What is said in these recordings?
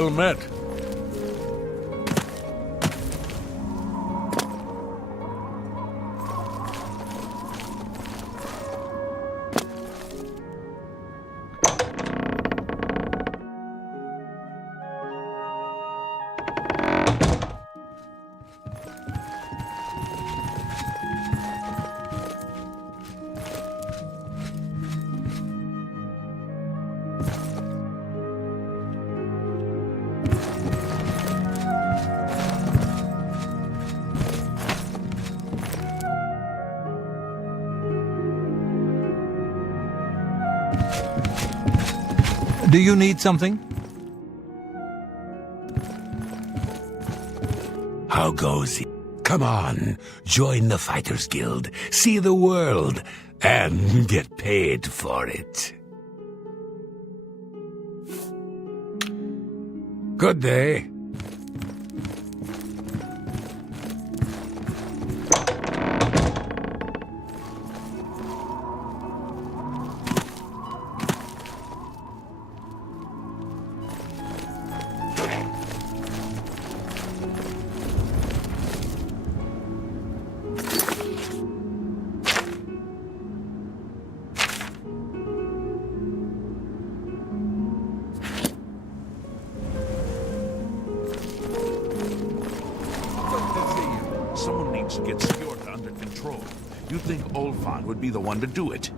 Well met. Do you need something? How goes it? Come on, join the Fighters Guild, see the world, and get paid for it. Good day. Someone needs to get Skjorta under control. You think Olfan would be the one to do it?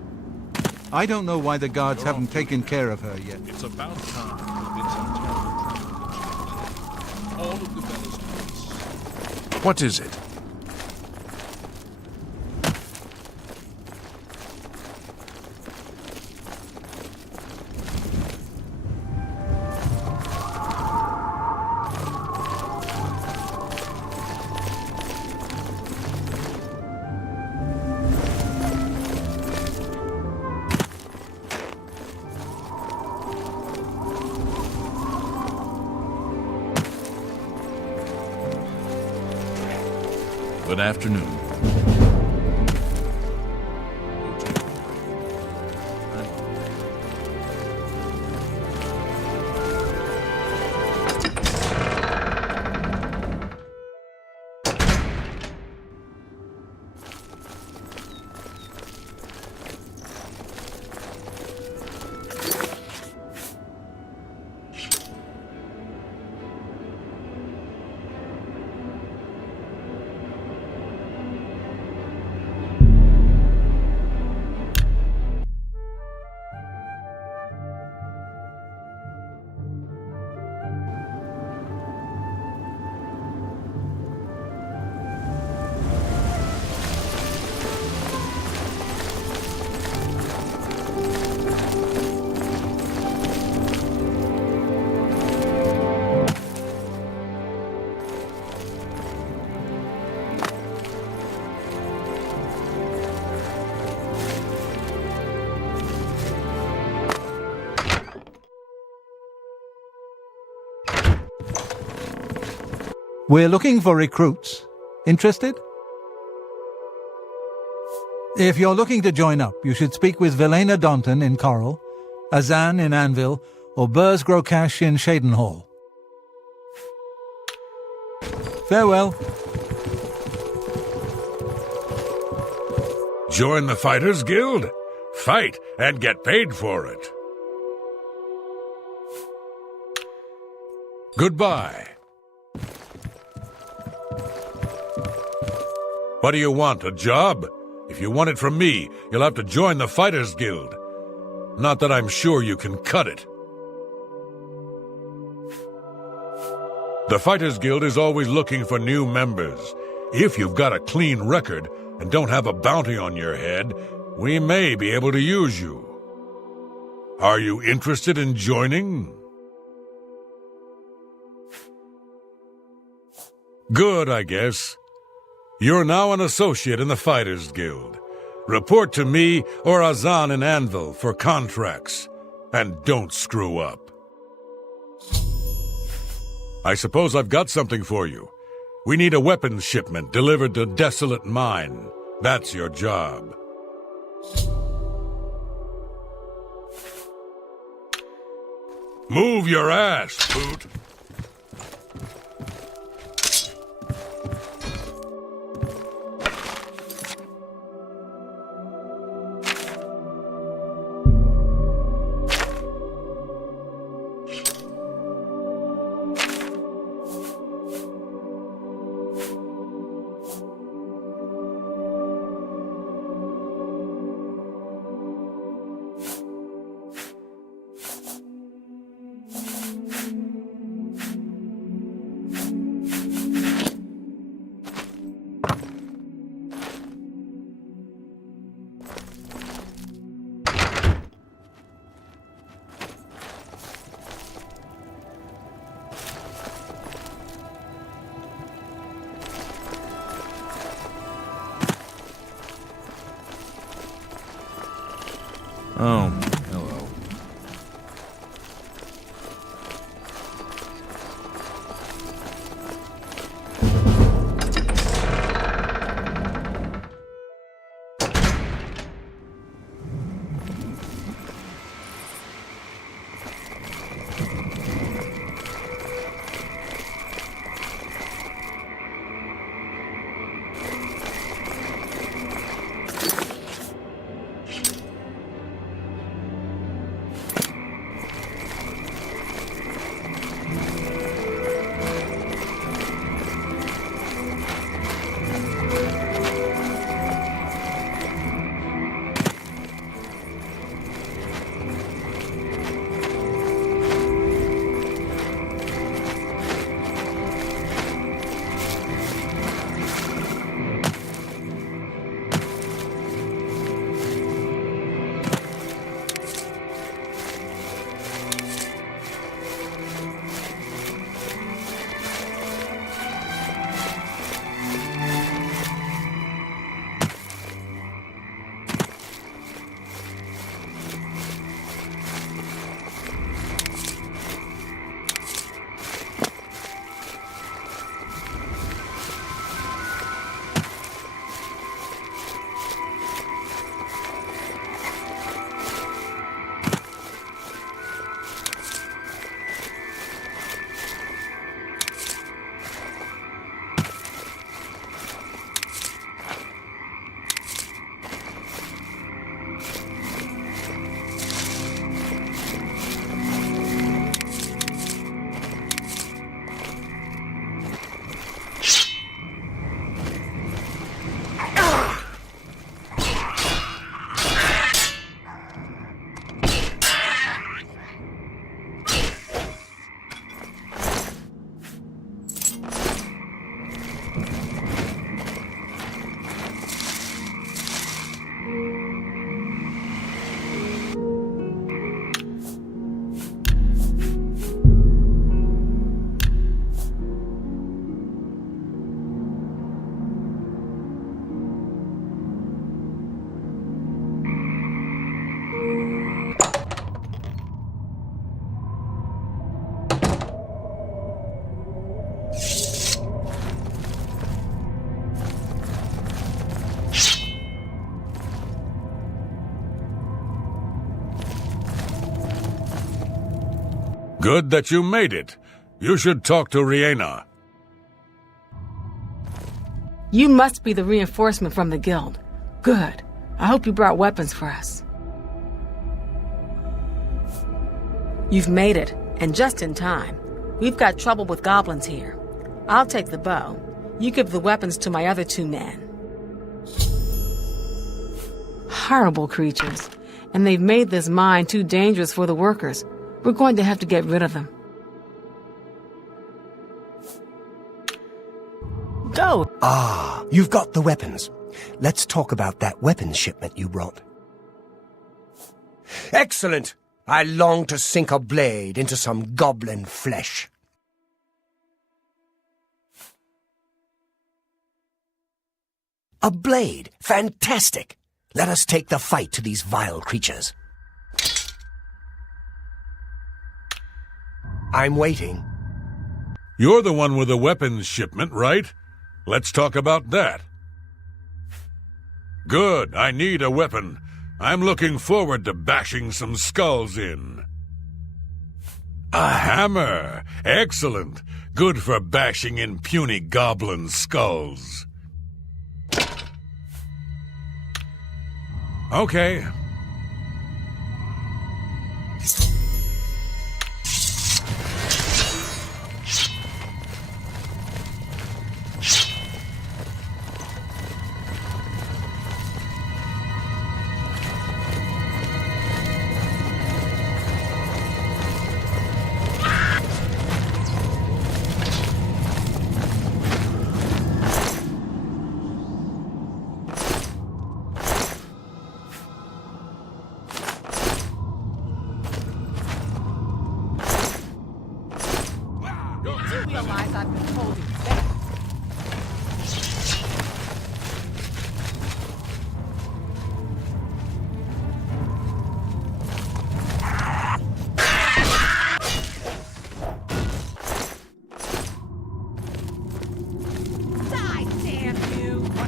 I don't know why the guards haven't taken care of her yet. It's about time to convince our town. All of the Bella's. What is it? Good afternoon. We're looking for recruits. Interested? If you're looking to join up, you should speak with Velena Daunton in Coral, Azan in Anvil, or Burs Grokash in Shadenhall. Farewell. Join the Fighters Guild? Fight and get paid for it. Goodbye. What do you want, a job? If you want it from me, you'll have to join the Fighters Guild. Not that I'm sure you can cut it. The Fighters Guild is always looking for new members. If you've got a clean record and don't have a bounty on your head, we may be able to use you. Are you interested in joining? Good, I guess. You're now an associate in the Fighters Guild. Report to me or Azan in Anvil for contracts. And don't screw up. I suppose I've got something for you. We need a weapons shipment delivered to Desolate Mine. That's your job. Move your ass, Poot. Oh, hello. Good that you made it. You should talk to Rihanna. You must be the reinforcement from the guild. Good. I hope you brought weapons for us. You've made it, and just in time. We've got trouble with goblins here. I'll take the bow. You give the weapons to my other 2 men. Horrible creatures. And they've made this mine too dangerous for the workers. We're going to have to get rid of them. Go! Ah, you've got the weapons. Let's talk about that weapons shipment you brought. Excellent! I long to sink a blade into some goblin flesh. A blade! Fantastic! Let us take the fight to these vile creatures. I'm waiting. You're the one with the weapons shipment, right? Let's talk about that. Good, I need a weapon. I'm looking forward to bashing some skulls in. A hammer! Excellent! Good for bashing in puny goblin skulls. Okay.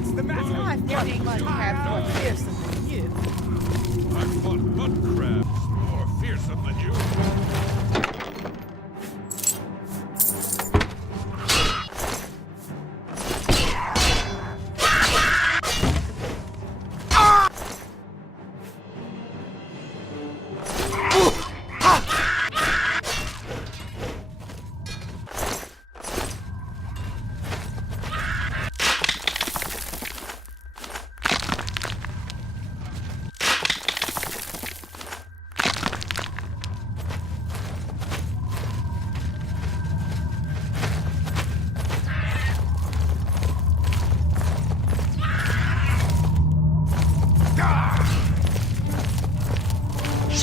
What's the matter? I fought mudcrabs more fearsome than you. I fought mud crabs more fearsome than you.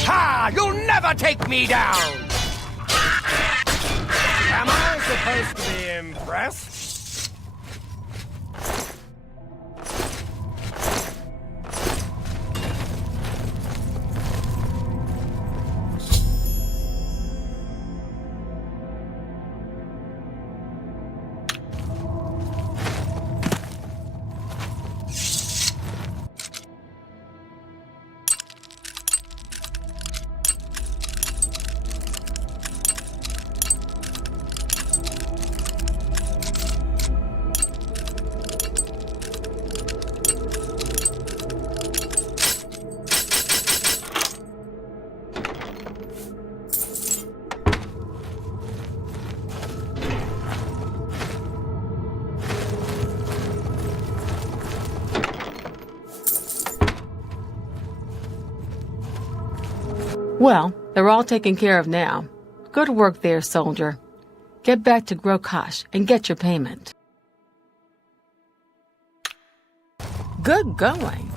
Ha! You'll never take me down! Am I supposed to be impressed? Well, they're all taken care of now. Good work there, soldier. Get back to Grokash and get your payment. Good going.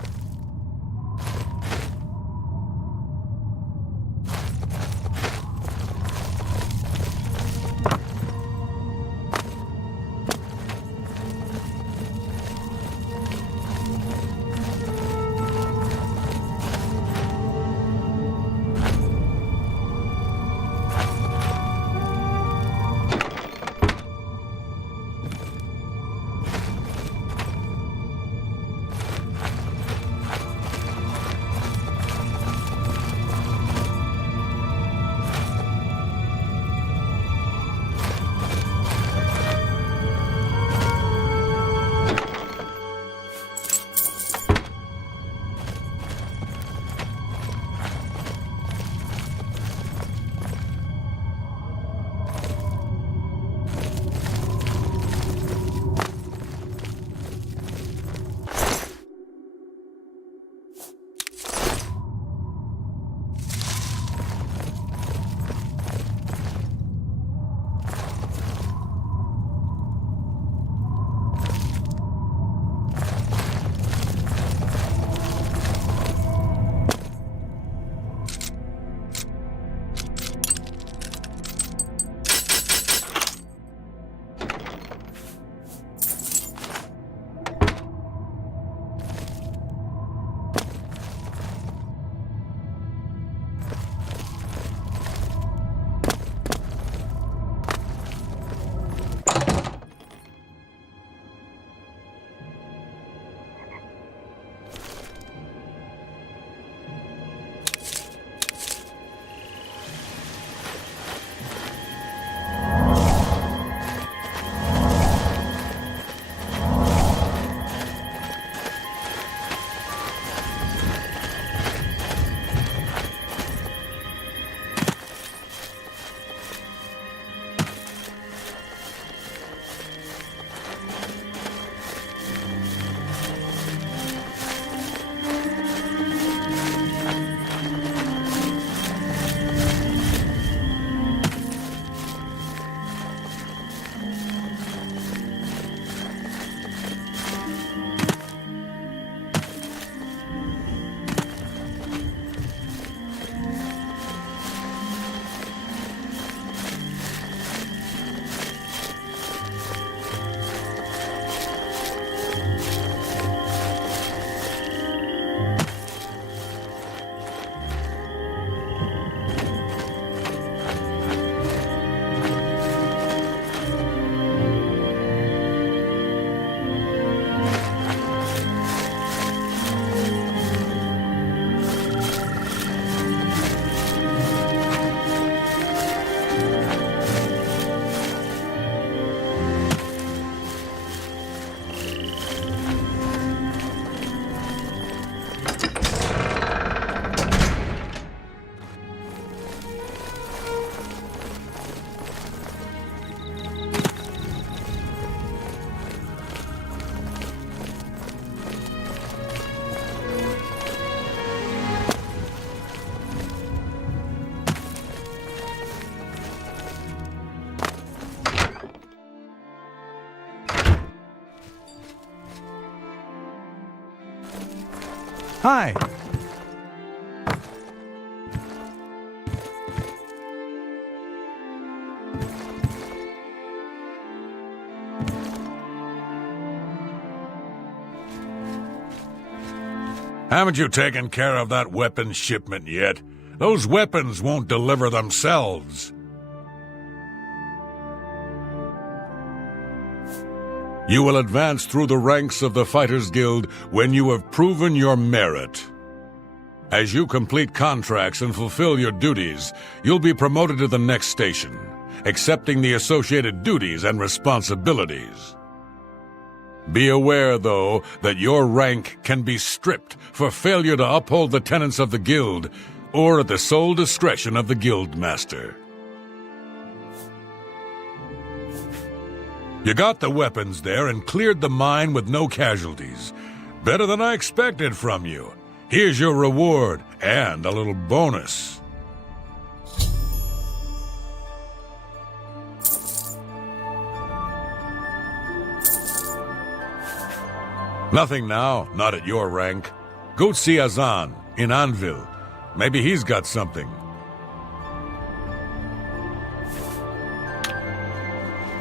Hi. Haven't you taken care of that weapons shipment yet? Those weapons won't deliver themselves. You will advance through the ranks of the Fighters Guild when you have proven your merit. As you complete contracts and fulfill your duties, you'll be promoted to the next station, accepting the associated duties and responsibilities. Be aware, though, that your rank can be stripped for failure to uphold the tenets of the Guild, or at the sole discretion of the Guildmaster. You got the weapons there and cleared the mine with no casualties. Better than I expected from you. Here's your reward, and a little bonus. Nothing now, not at your rank. Go see Azan in Anvil. Maybe he's got something.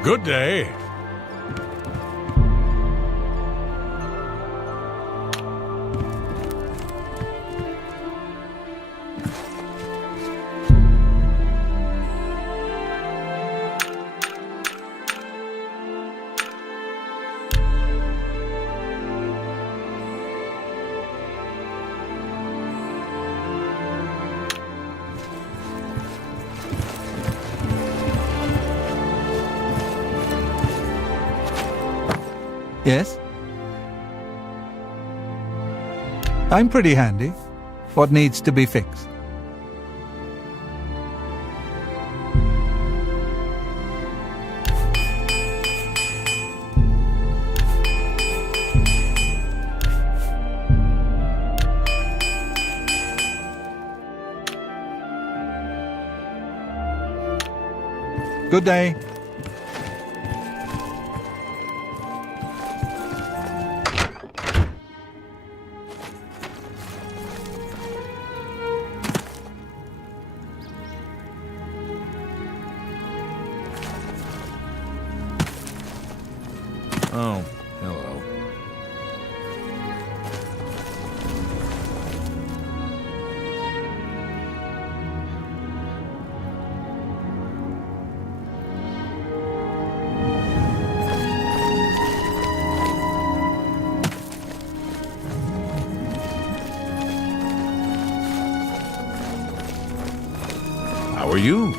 Good day. Yes? I'm pretty handy. What needs to be fixed? Good day. Oh, hello. How are you?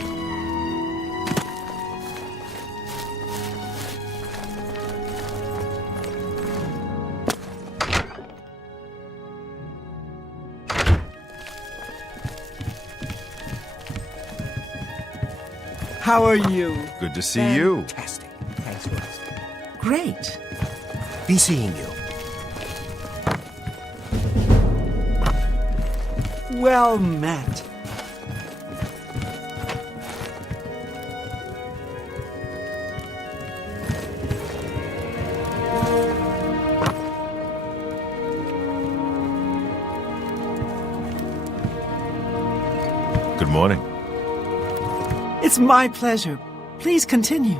How are you? Good to see you. Fantastic. Thanks for asking. Great. Be seeing you. Well met. Good morning. It's my pleasure. Please continue.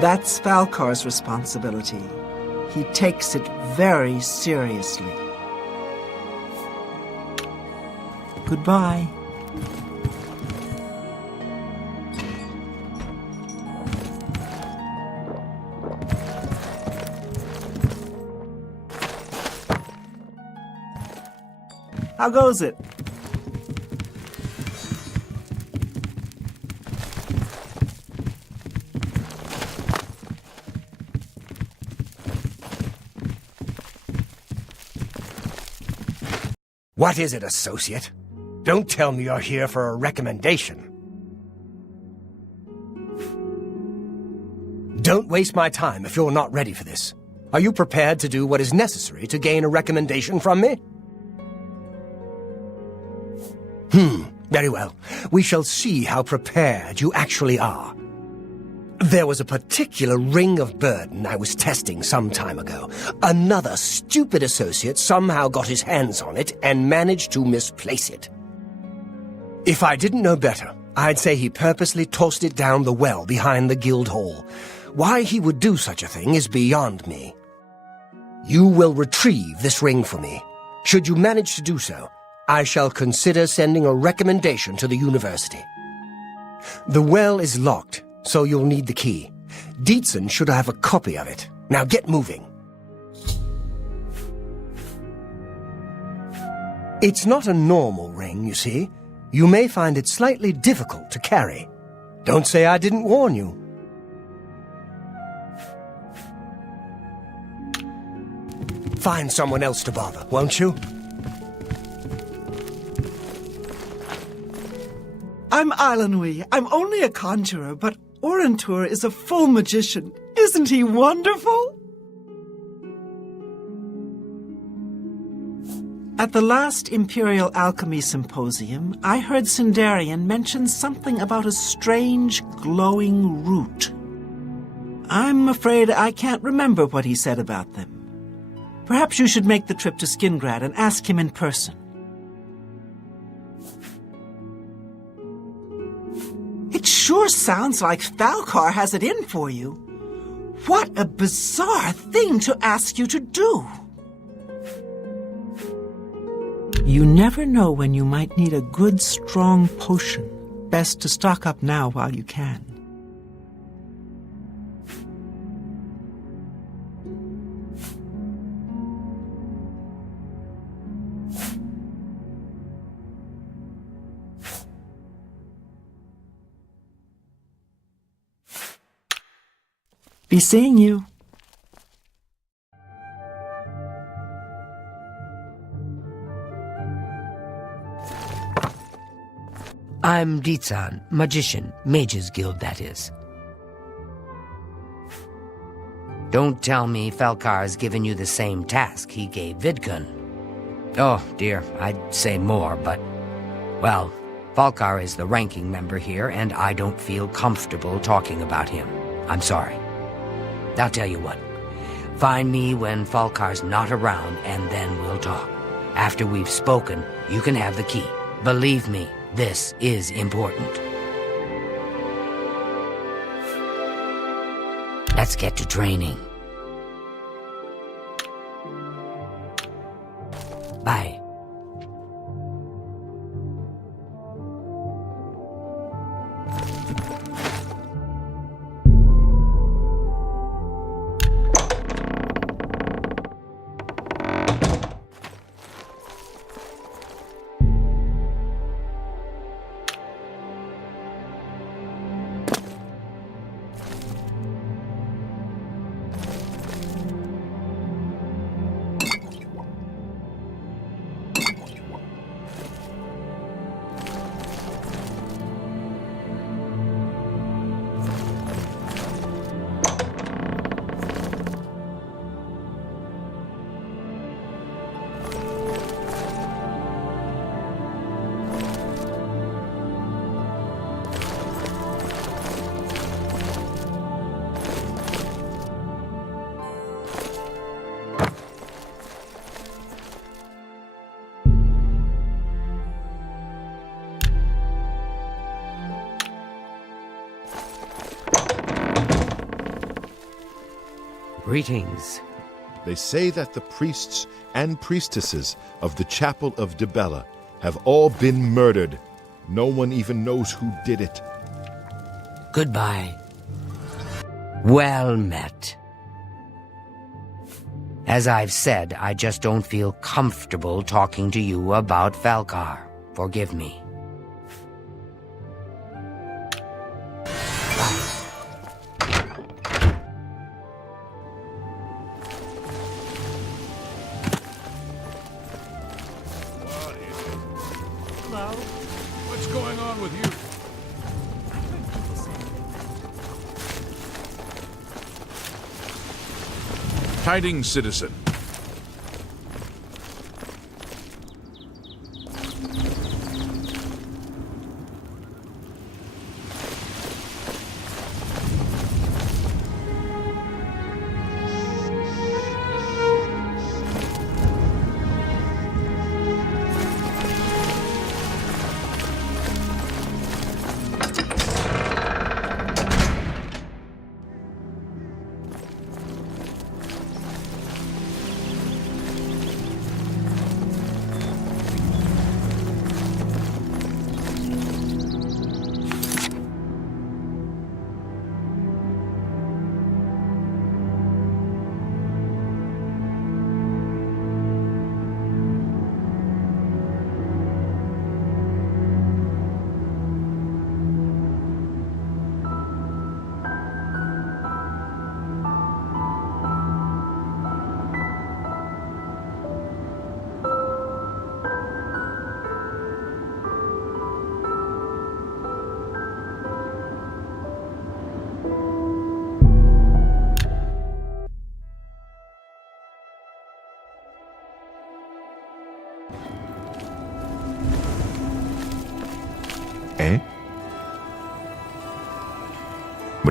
That's Falcar's responsibility. He takes it very seriously. Goodbye. How goes it? What is it, associate? Don't tell me you're here for a recommendation. Don't waste my time if you're not ready for this. Are you prepared to do what is necessary to gain a recommendation from me? Very well. We shall see how prepared you actually are. There was a particular ring of burden I was testing some time ago. Another stupid associate somehow got his hands on it and managed to misplace it. If I didn't know better, I'd say he purposely tossed it down the well behind the guild hall. Why he would do such a thing is beyond me. You will retrieve this ring for me. Should you manage to do so, I shall consider sending a recommendation to the university. The well is locked, so you'll need the key. Dietzen should have a copy of it. Now get moving. It's not a normal ring, you see. You may find it slightly difficult to carry. Don't say I didn't warn you. Find someone else to bother, won't you? I'm Eilenwy. I'm only a conjurer, but Orentur is a full magician. Isn't he wonderful? At the last Imperial Alchemy Symposium, I heard Sindarian mention something about a strange, glowing root. I'm afraid I can't remember what he said about them. Perhaps you should make the trip to Skingrad and ask him in person. It sure sounds like Falcar has it in for you. What a bizarre thing to ask you to do. You never know when you might need a good, strong potion. Best to stock up now while you can. Be seeing you. I'm Dietzen, magician, Mages Guild, that is. Don't tell me Falcar's given you the same task he gave Vidkun. Oh, dear, I'd say more, but... Well, Falcar is the ranking member here, and I don't feel comfortable talking about him. I'm sorry. I'll tell you what. Find me when Falcar's not around, and then we'll talk. After we've spoken, you can have the key. Believe me, this is important. Let's get to training. Bye. Greetings. They say that the priests and priestesses of the Chapel of Dibella have all been murdered. No one even knows who did it. Goodbye. Well met. As I've said, I just don't feel comfortable talking to you about Falcar. Forgive me. What's going on with you? Tidings, citizen.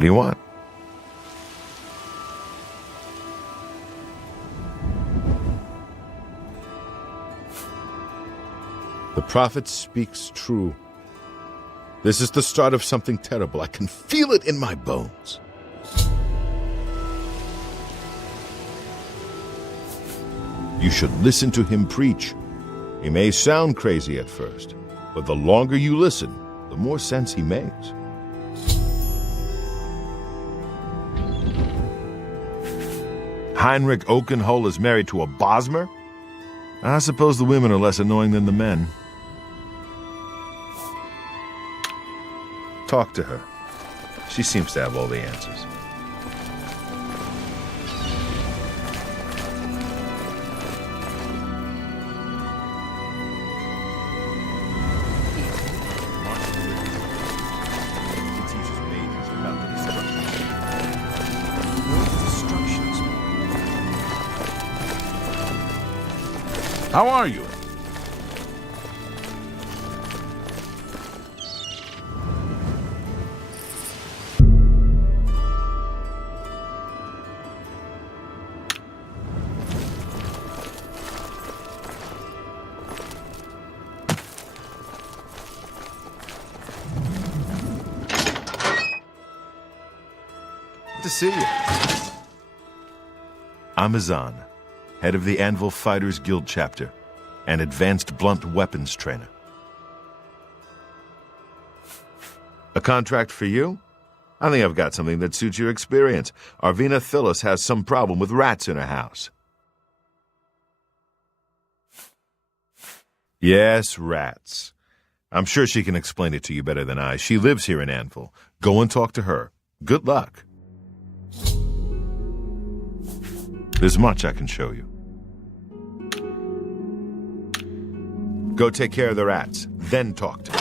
do you want? The prophet speaks true. This is the start of something terrible. I can feel it in my bones. You should listen to him preach. He may sound crazy at first, but the longer you listen, the more sense he makes. Heinrich Oakenhull is married to a Bosmer? I suppose the women are less annoying than the men. Talk to her. She seems to have all the answers. How are you? Good to see you. I'm Azan, head of the Anvil Fighters Guild chapter, and advanced blunt weapons trainer. A contract for you? I think I've got something that suits your experience. Arvina Phyllis has some problem with rats in her house. Yes, rats. I'm sure she can explain it to you better than I. She lives here in Anvil. Go and talk to her. Good luck. There's much I can show you. Go take care of the rats, then talk to them.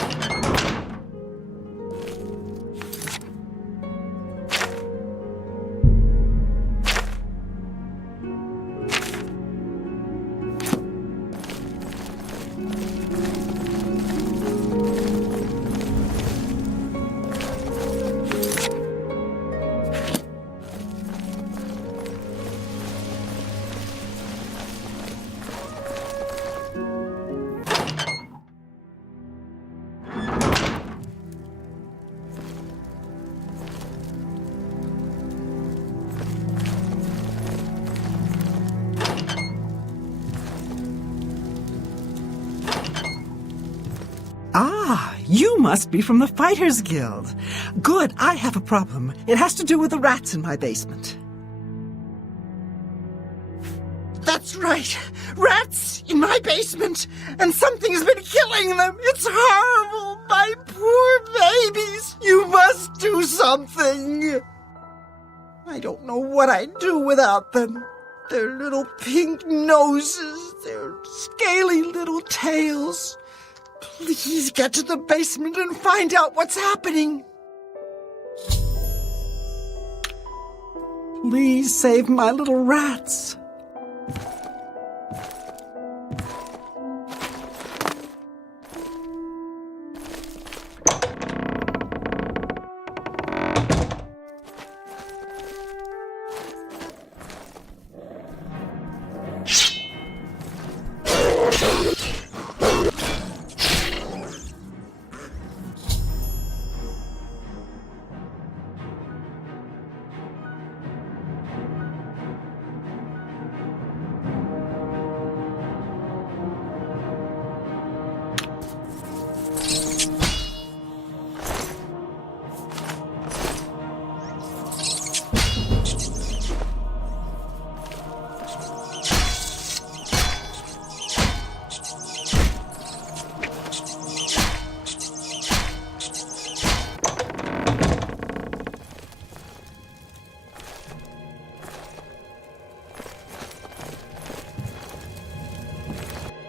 Ah, you must be from the Fighters Guild. Good, I have a problem. It has to do with the rats in my basement. That's right. Rats in my basement, and something has been killing them. It's horrible. My poor babies. You must do something. I don't know what I'd do without them. Their little pink noses, their scaly little tails. Please get to the basement and find out what's happening. Please save my little rats.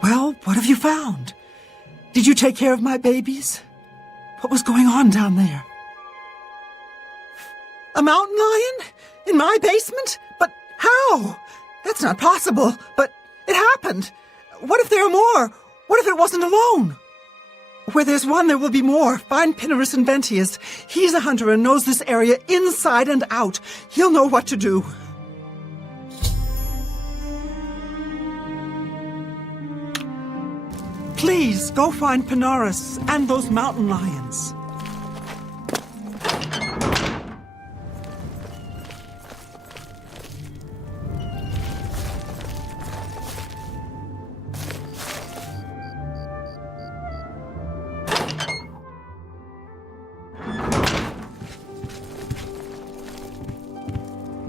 Well, what have you found? Did you take care of my babies? What was going on down there? A mountain lion? In my basement? But how? That's not possible. But it happened. What if there are more? What if it wasn't alone? Where there's one, there will be more. Find Pinnerus Inventius. He's a hunter and knows this area inside and out. He'll know what to do. Please, go find Pinnerus and those mountain lions.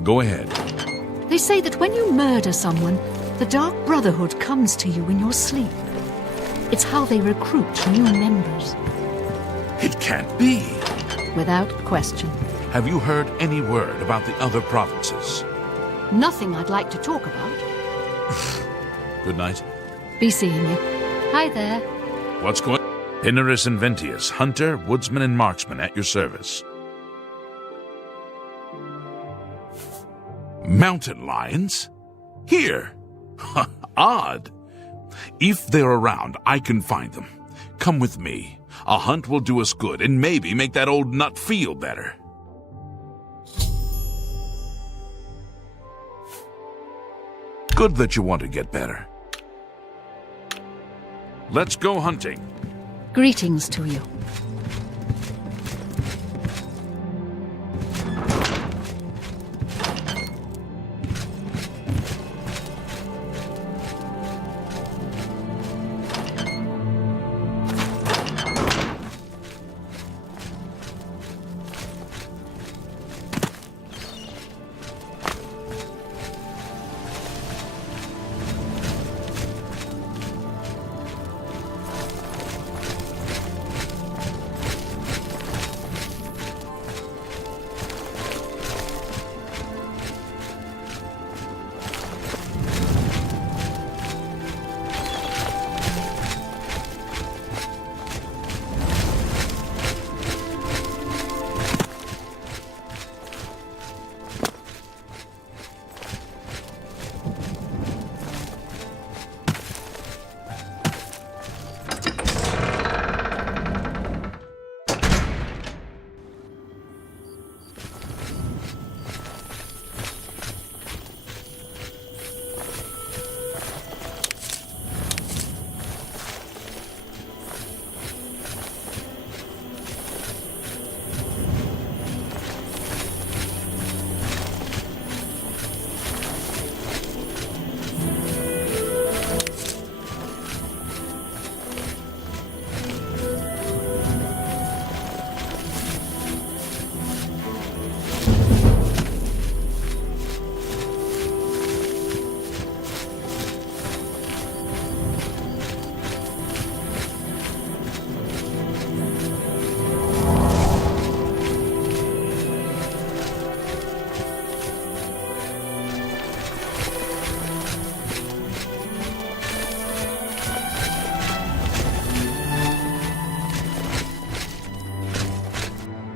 Go ahead. They say that when you murder someone, the Dark Brotherhood comes to you in your sleep. It's how they recruit new members. It can't be. Without question. Have you heard any word about the other provinces? Nothing I'd like to talk about. Good night. Be seeing you. Hi there. What's going on? Pinnerus Inventius, hunter, woodsman, and marksman at your service. Mountain lions? Here? Odd. If they're around, I can find them. Come with me. A hunt will do us good and maybe make that old nut feel better. Good that you want to get better. Let's go hunting. Greetings to you.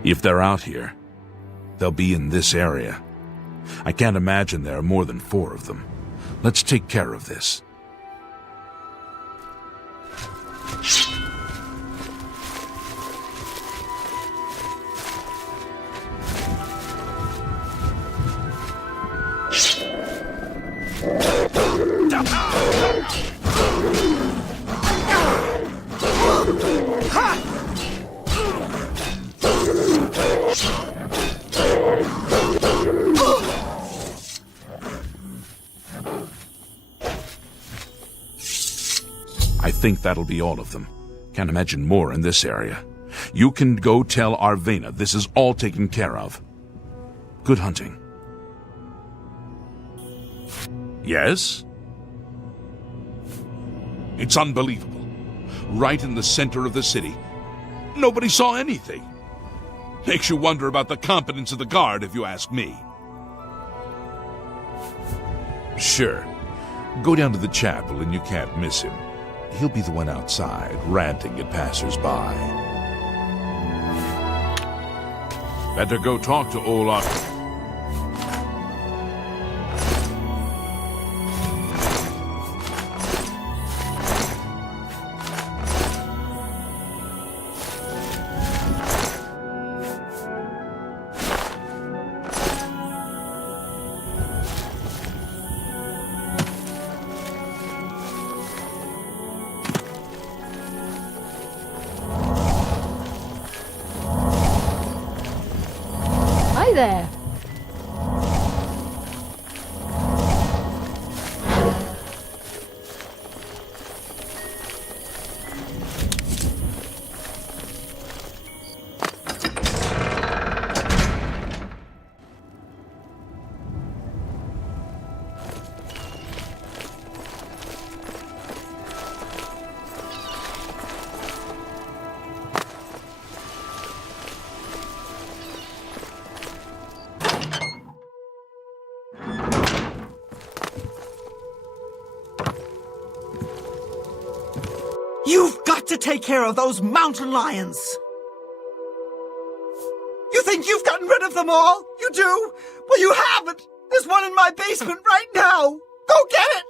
If they're out here, they'll be in this area. I can't imagine there are more than 4 of them. Let's take care of this. I think that'll be all of them. Can't imagine more in this area. You can go tell Arvena this is all taken care of. Good hunting. Yes? It's unbelievable. Right in the center of the city. Nobody saw anything. Makes you wonder about the competence of the guard, if you ask me. Sure. Go down to the chapel and you can't miss him. He'll be the one outside, ranting at passers-by. Better go talk to Olaf. Hi there. You've got to take care of those mountain lions! You think you've gotten rid of them all? You do? Well, you haven't! There's one in my basement right now! Go get it!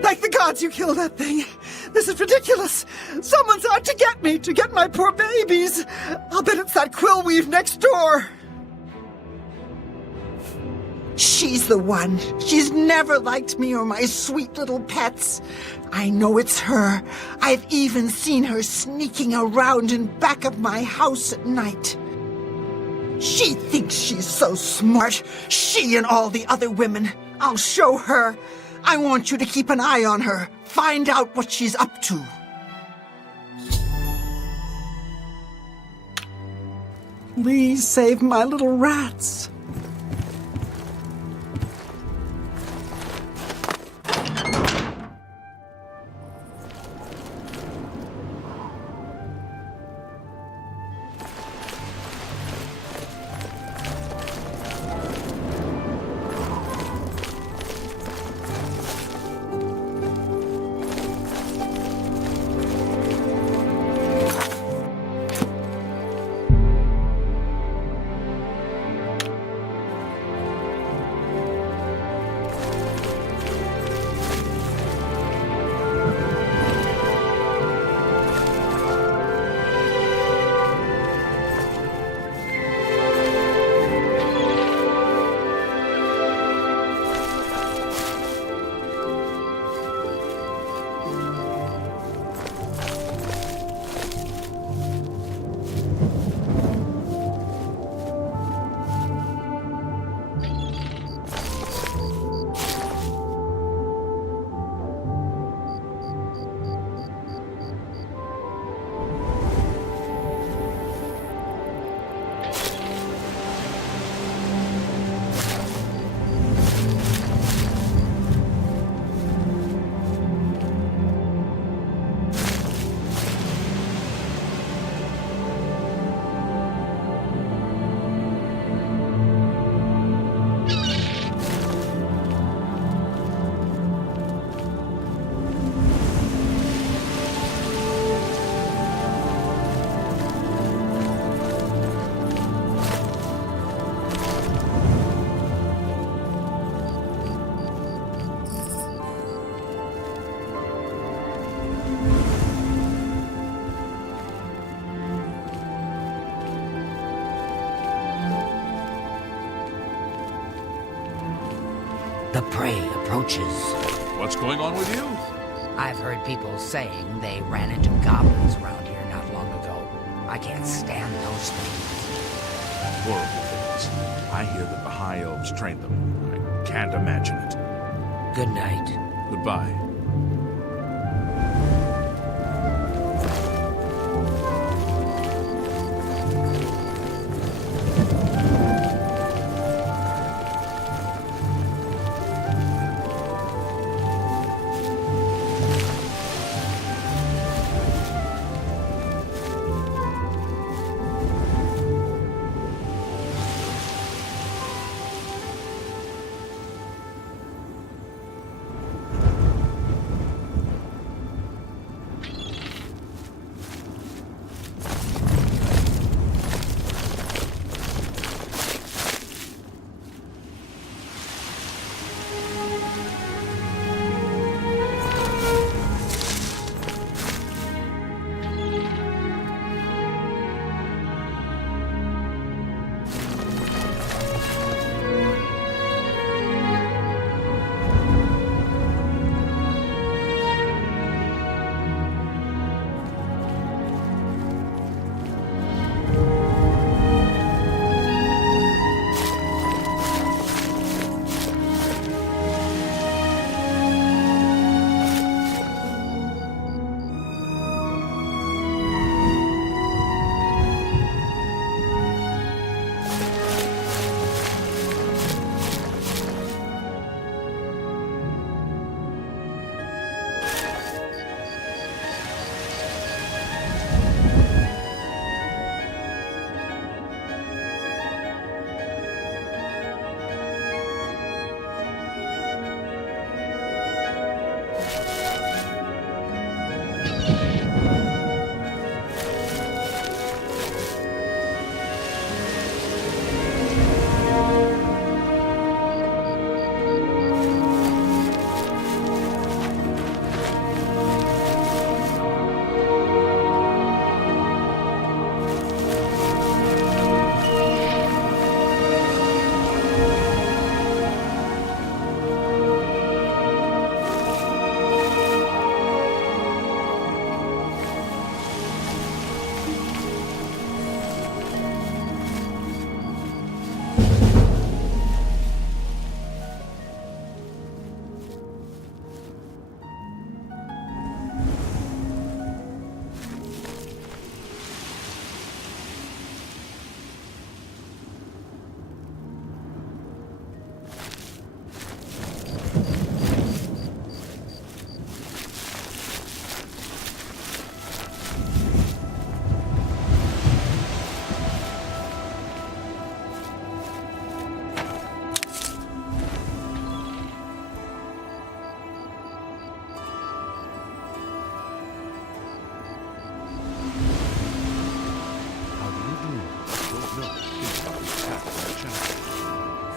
Thank the gods you killed that thing! This is ridiculous! Someone's out to get me, to get my poor babies! I'll bet it's that Quill-Weave next door! She's the one. She's never liked me or my sweet little pets. I know it's her. I've even seen her sneaking around in back of my house at night. She thinks she's so smart. She and all the other women. I'll show her. I want you to keep an eye on her. Find out what she's up to. Please save my little rats. The prey approaches. What's going on with you? I've heard people saying they ran into goblins around here not long ago. I can't stand those things. Horrible things. I hear that the High Elves trained them. I can't imagine it. Good night. Goodbye.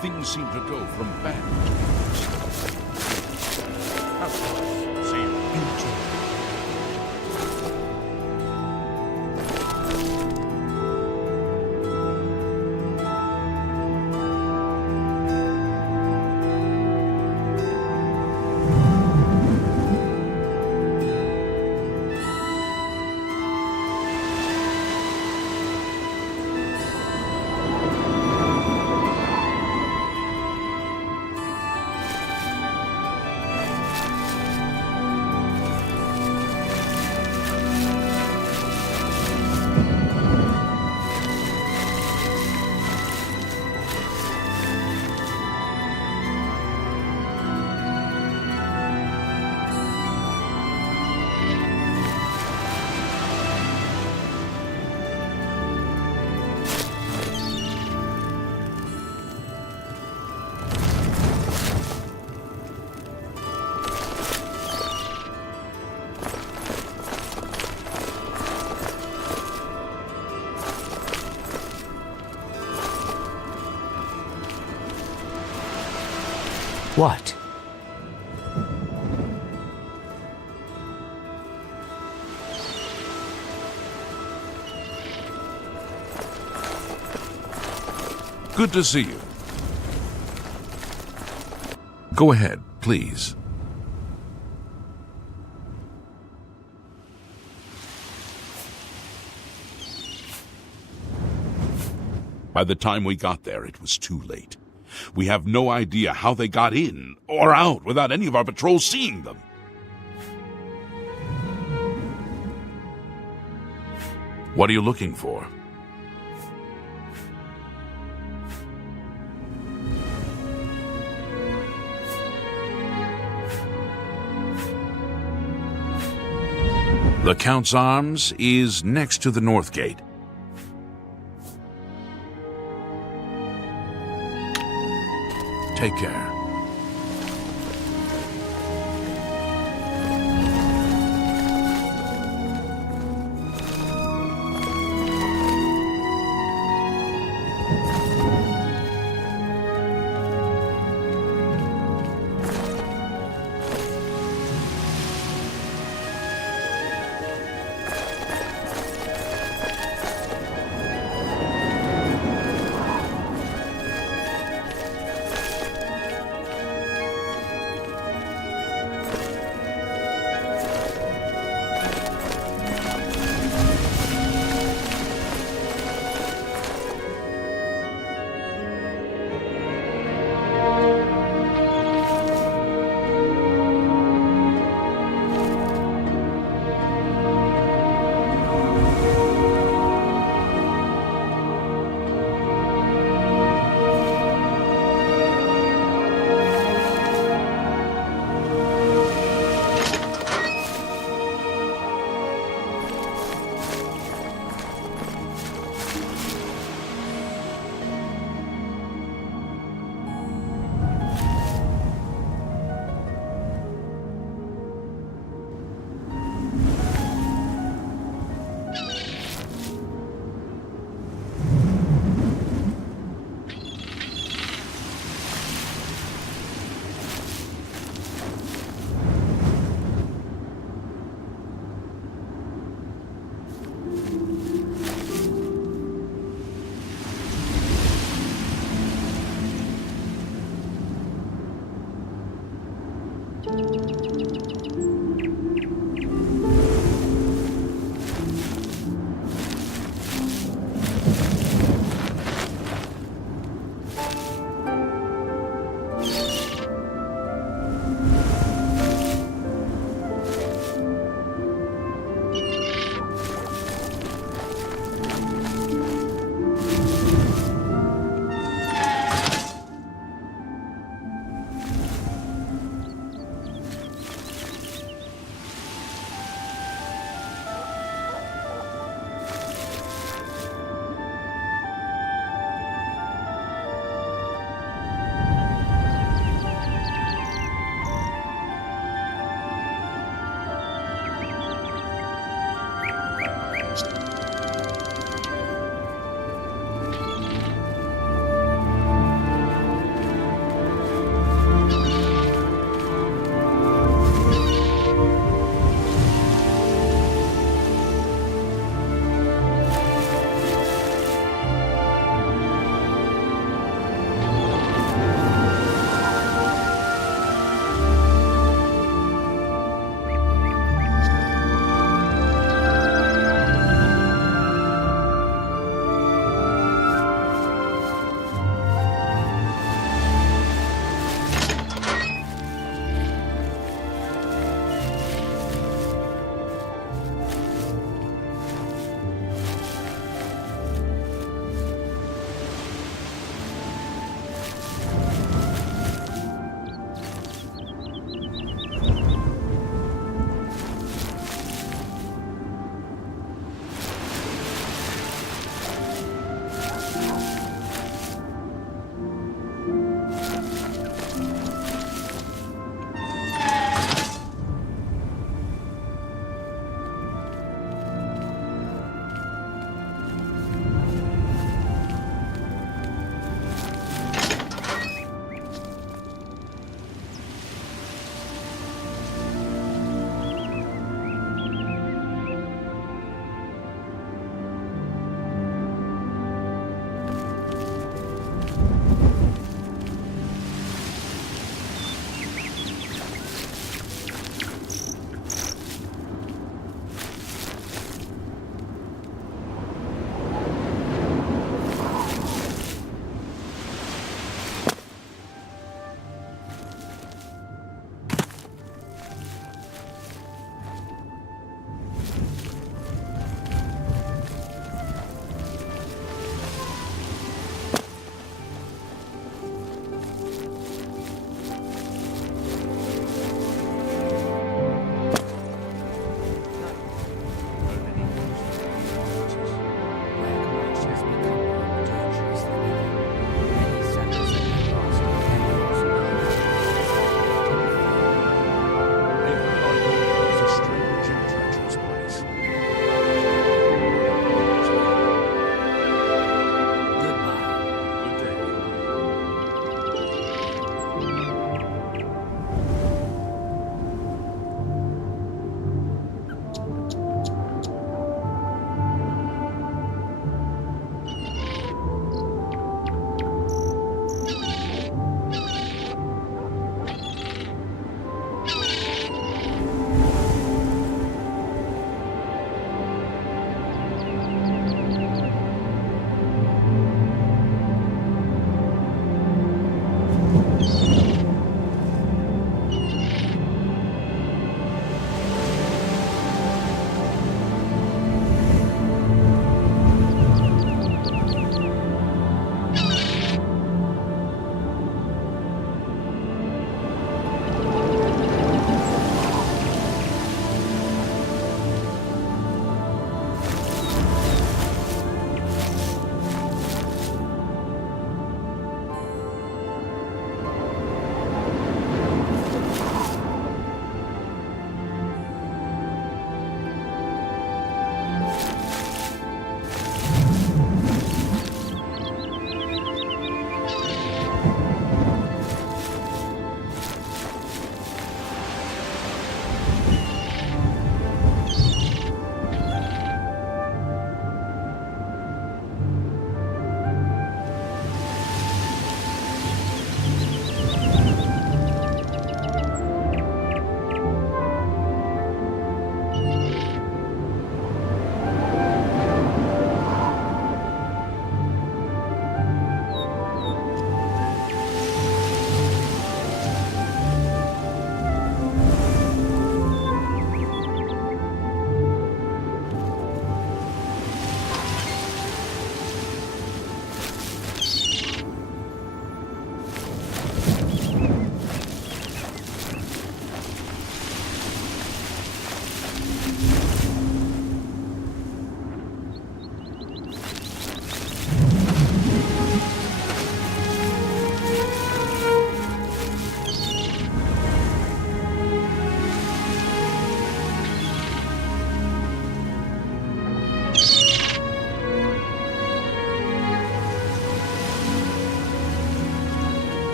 things seem to go from bad. Of course. See you. What? Good to see you. Go ahead, please. By the time we got there, it was too late. We have no idea how they got in or out without any of our patrols seeing them. What are you looking for? The Count's Arms is next to the North Gate. Take care.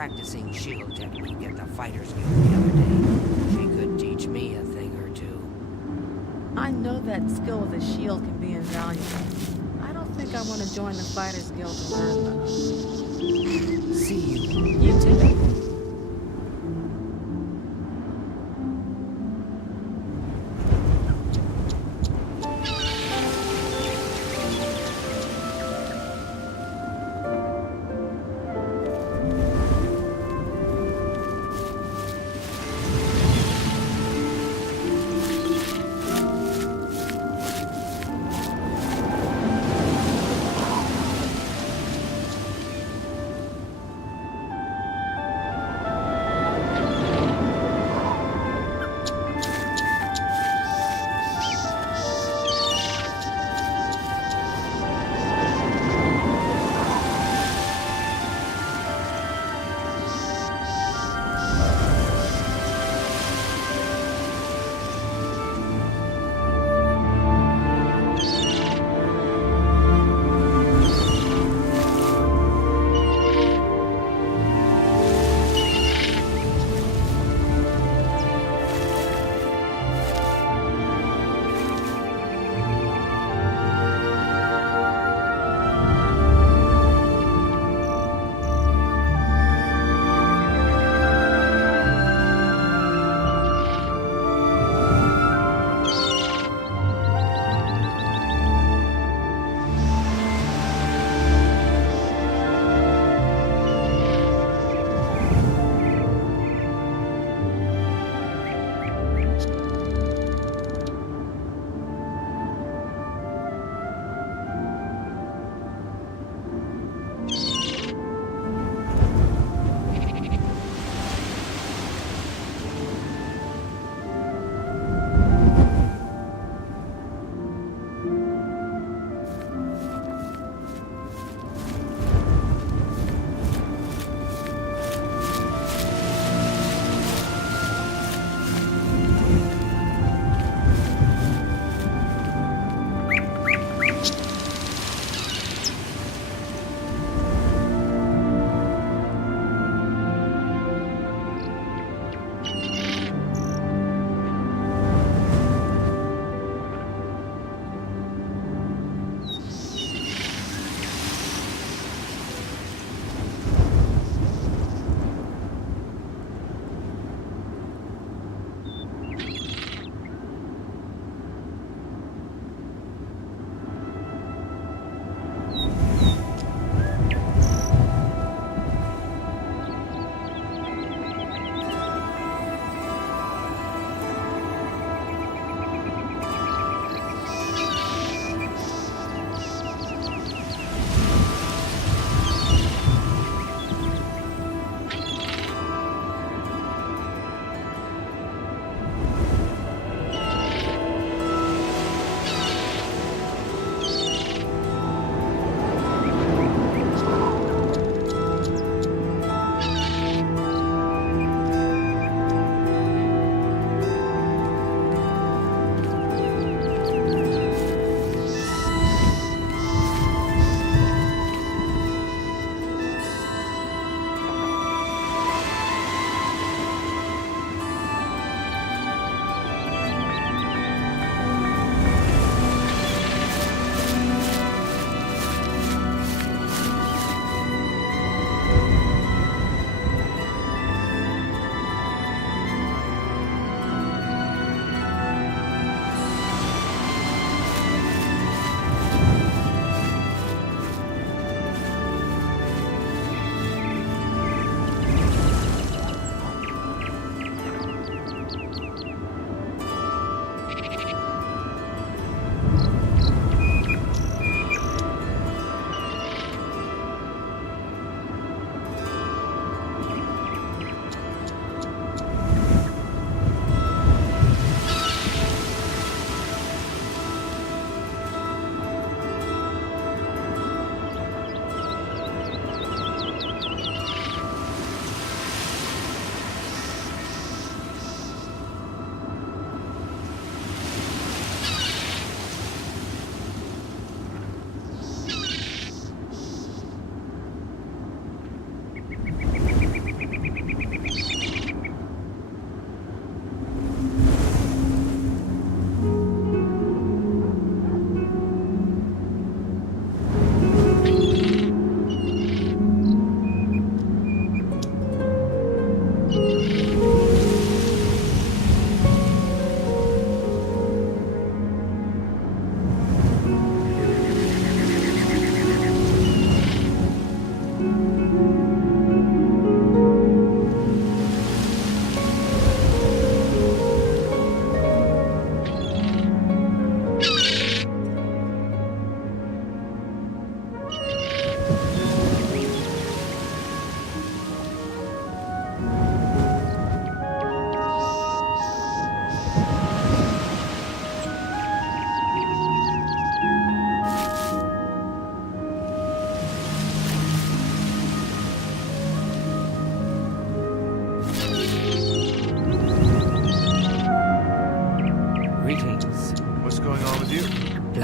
practicing shield technique at the Fighters Guild the other day. She could teach me a thing or two. I know that skill with a shield can be invaluable. I don't think I want to join the Fighters Guild to learn though. See you. You too.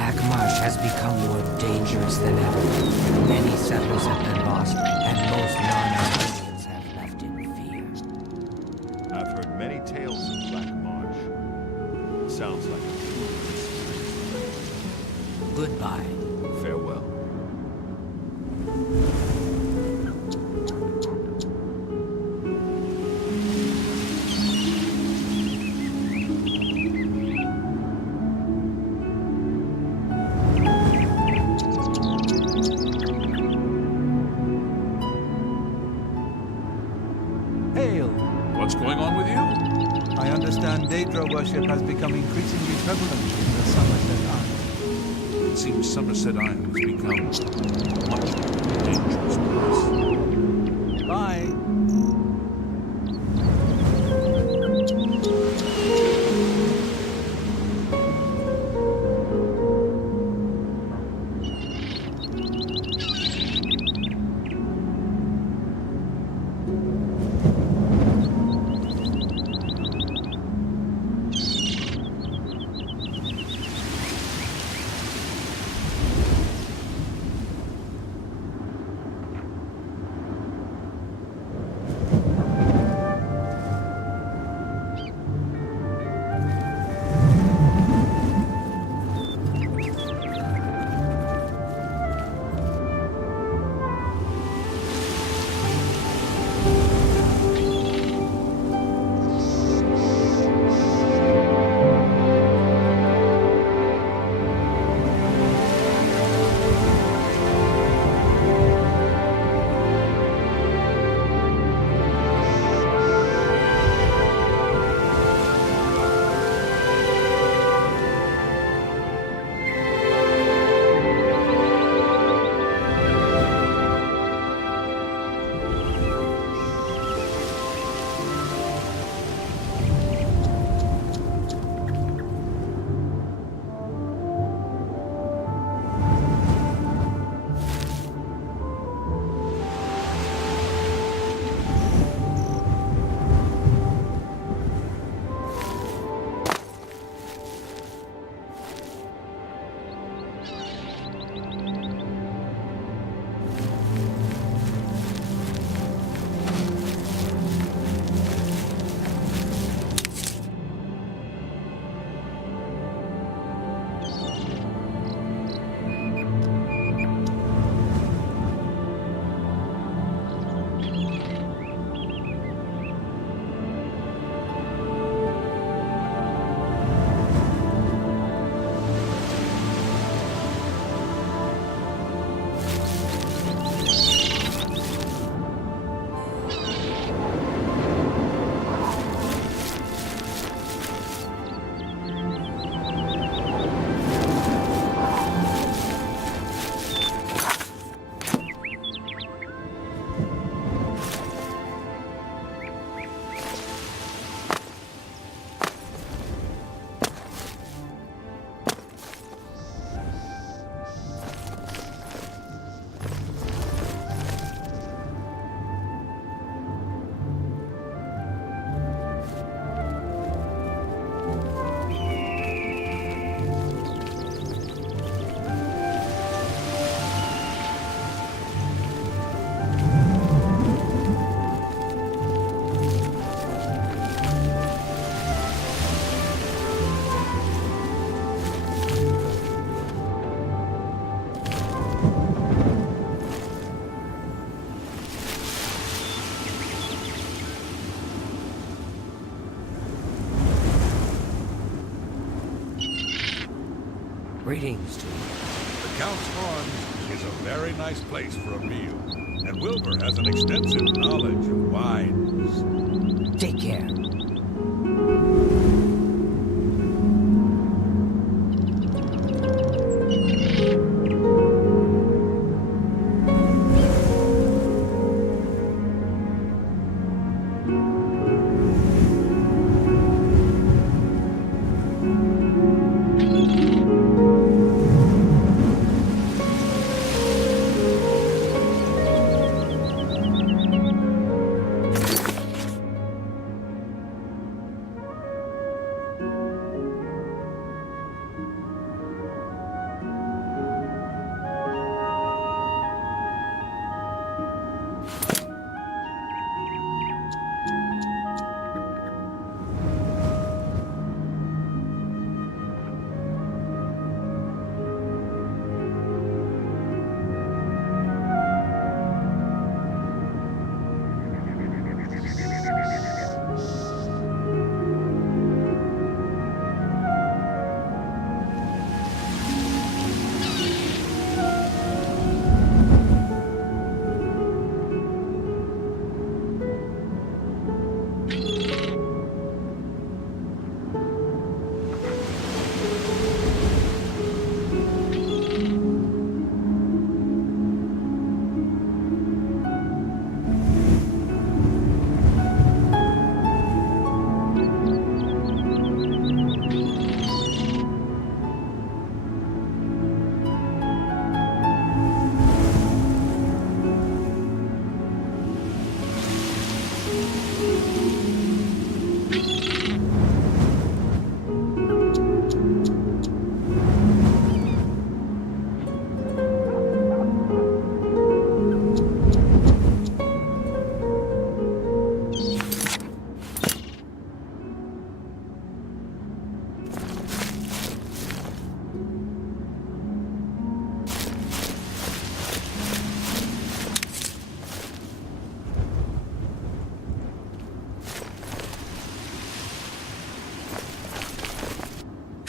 Black Marsh has become more dangerous than ever. Many settlers have been lost, and most non-Armenians have left in fear. I've heard many tales of Black Marsh. Sounds like a Goodbye. farewell. Hail! What's going on with you? I understand Daedra worship has become increasingly prevalent in the Somerset Isles. It seems Somerset Island has become much more dangerous place. Bye! Greetings to you. The Count's Horns is a very nice place for a meal, and Wilbur has an extensive knowledge of wines. Take care.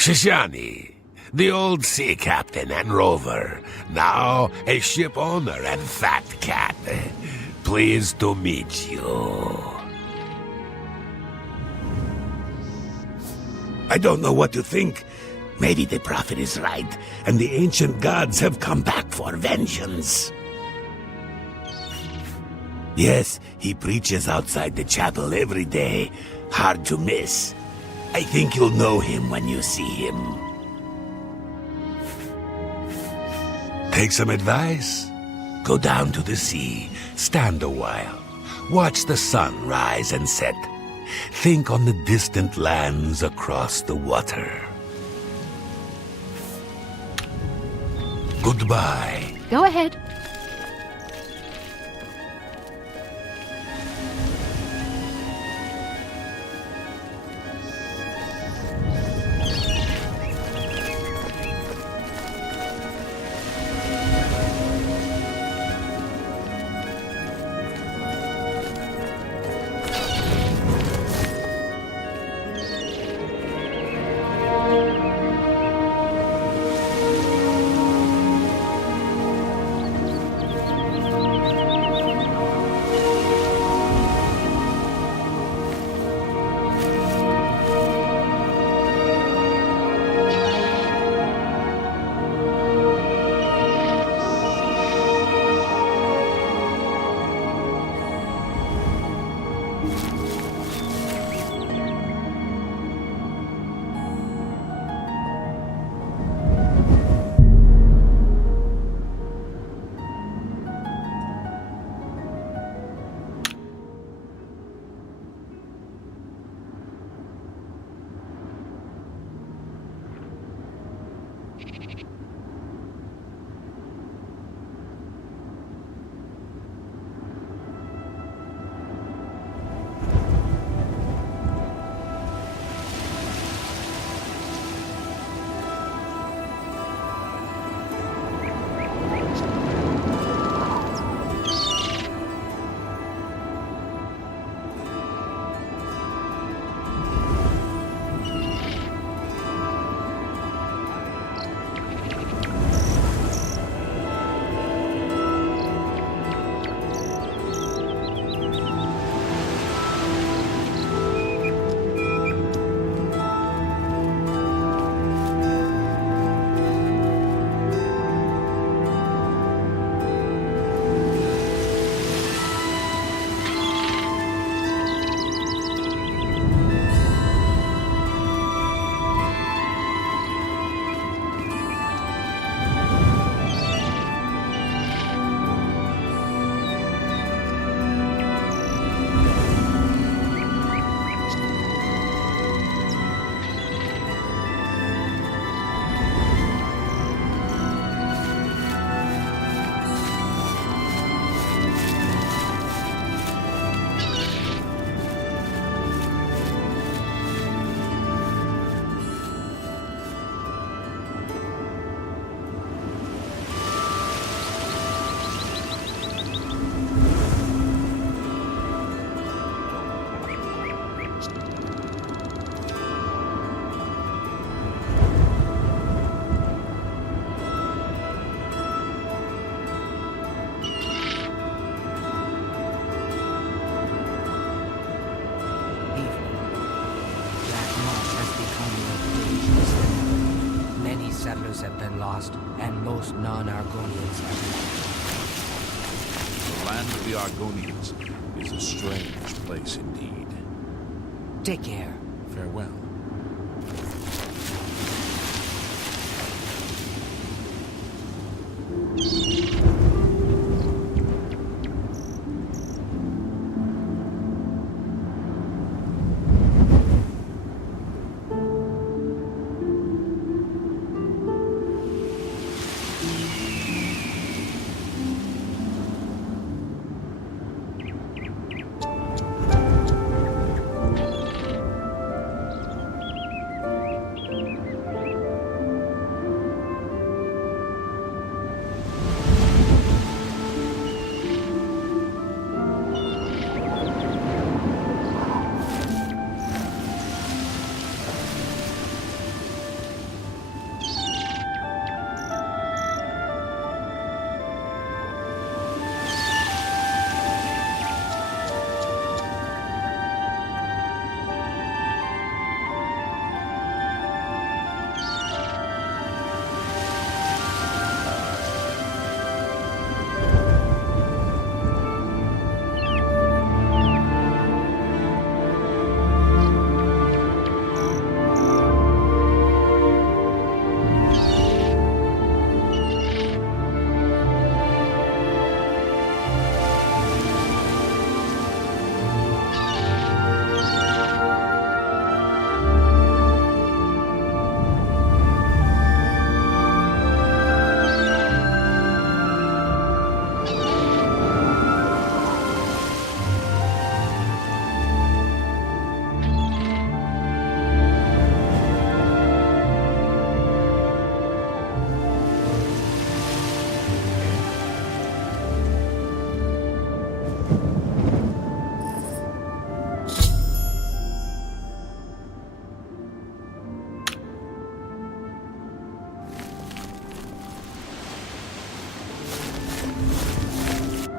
Shishani, the old sea captain and rover, now a ship owner and fat cat. Pleased to meet you. I don't know what to think. Maybe the prophet is right, and the ancient gods have come back for vengeance. Yes, he preaches outside the chapel every day. Hard to miss. I think you'll know him when you see him. Take some advice. Go down to the sea, stand a while, watch the sun rise and set. Think on the distant lands across the water. Goodbye. Go ahead. Have been lost, and most non-Argonians have left. The land of the Argonians is a strange place indeed. Take care. Farewell.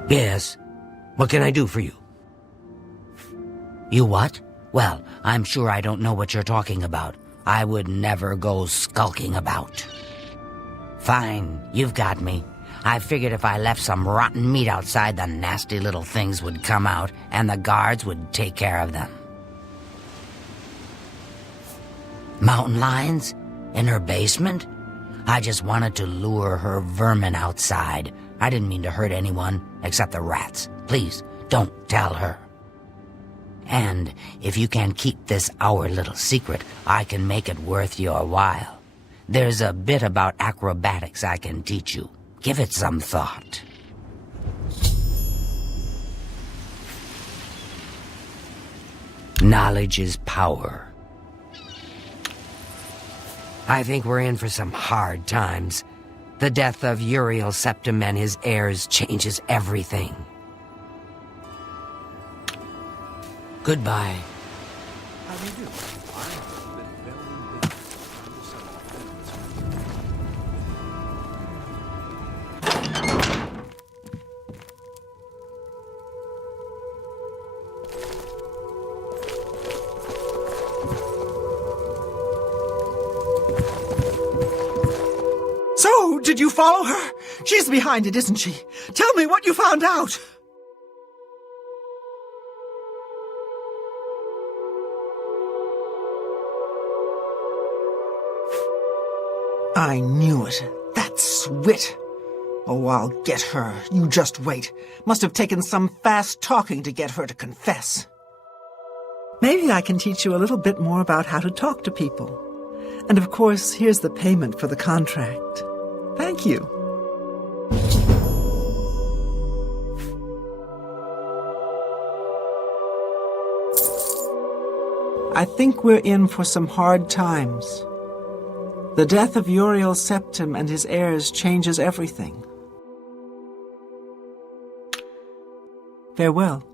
Yes? What can I do for you? You what? Well, I'm sure I don't know what you're talking about. I would never go skulking about. Fine, you've got me. I figured if I left some rotten meat outside, the nasty little things would come out, and the guards would take care of them. Mountain lions? In her basement? I just wanted to lure her vermin outside. I didn't mean to hurt anyone, except the rats. Please, don't tell her. And if you can keep this our little secret, I can make it worth your while. There's a bit about acrobatics I can teach you. Give it some thought. Knowledge is power. I think we're in for some hard times. The death of Uriel Septim and his heirs changes everything. Goodbye. How do you do? So, did you follow her? She's behind it, isn't she? Tell me what you found out! I knew it. That Swit. Oh, I'll get her. You just wait. Must have taken some fast talking to get her to confess. Maybe I can teach you a little bit more about how to talk to people. And of course, here's the payment for the contract. Thank you. I think we're in for some hard times. The death of Uriel Septim and his heirs changes everything. Farewell.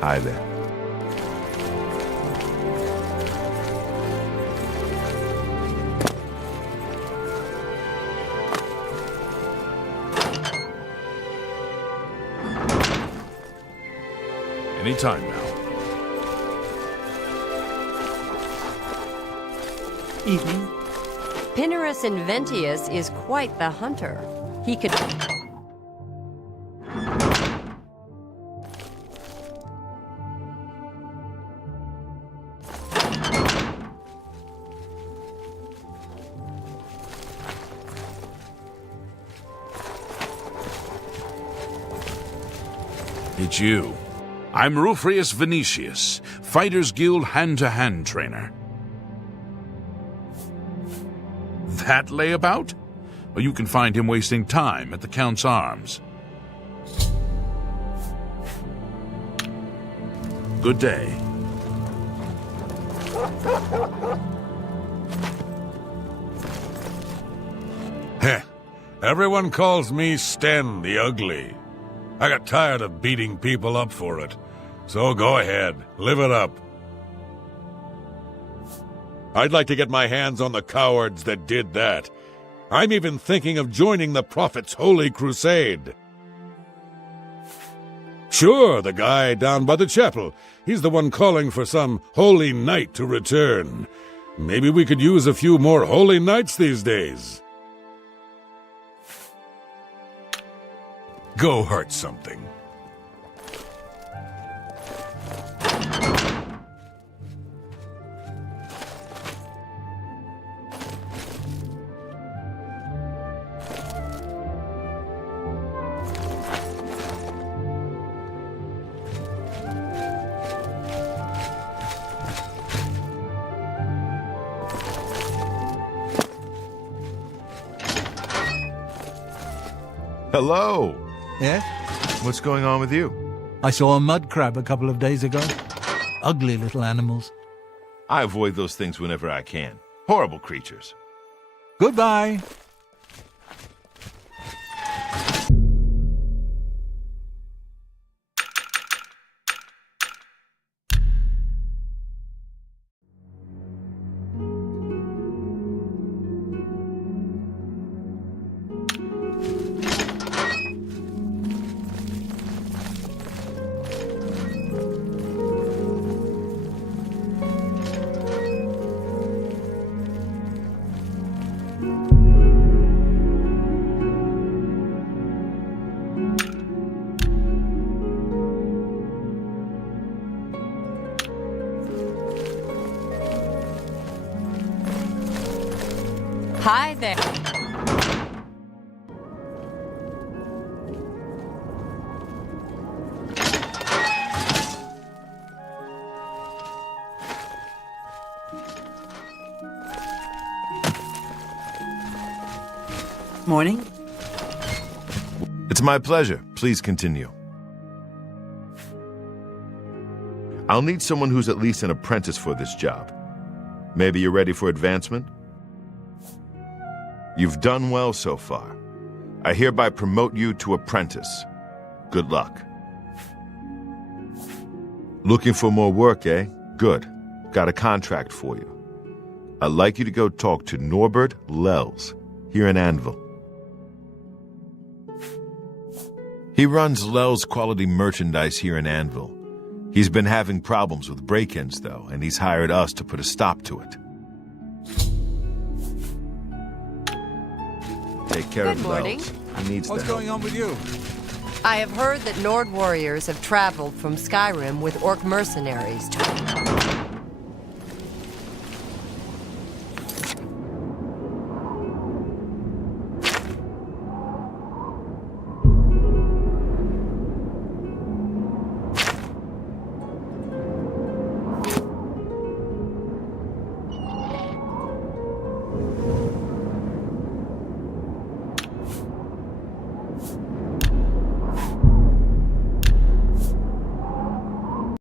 Hi there. Anytime now. Evening. Pinnerus Inventius is quite the hunter. He could... It's you. I'm Rufrius Venetius, Fighters Guild hand-to-hand trainer. That layabout? Or you can find him wasting time at the Count's Arms. Good day. Heh. Everyone calls me Sten the Ugly. I got tired of beating people up for it. So go ahead, live it up. I'd like to get my hands on the cowards that did that. I'm even thinking of joining the Prophet's Holy Crusade. Sure, the guy down by the chapel. He's the one calling for some holy knight to return. Maybe we could use a few more holy knights these days. Go hurt something. Hello. Yes? What's going on with you? I saw a mud crab a couple of days ago. Ugly little animals. I avoid those things whenever I can. Horrible creatures. Goodbye. Hi there. Morning. It's my pleasure. Please continue. I'll need someone who's at least an apprentice for this job. Maybe you're ready for advancement? You've done well so far. I hereby promote you to apprentice. Good luck. Looking for more work, eh? Good. Got a contract for you. I'd like you to go talk to Norbert Lels, here in Anvil. He runs Lels Quality Merchandise here in Anvil. He's been having problems with break-ins, though, and he's hired us to put a stop to it. Take care Good of morning. Lels. He needs What's the help. going on with you? I have heard that Nord warriors have traveled from Skyrim with orc mercenaries to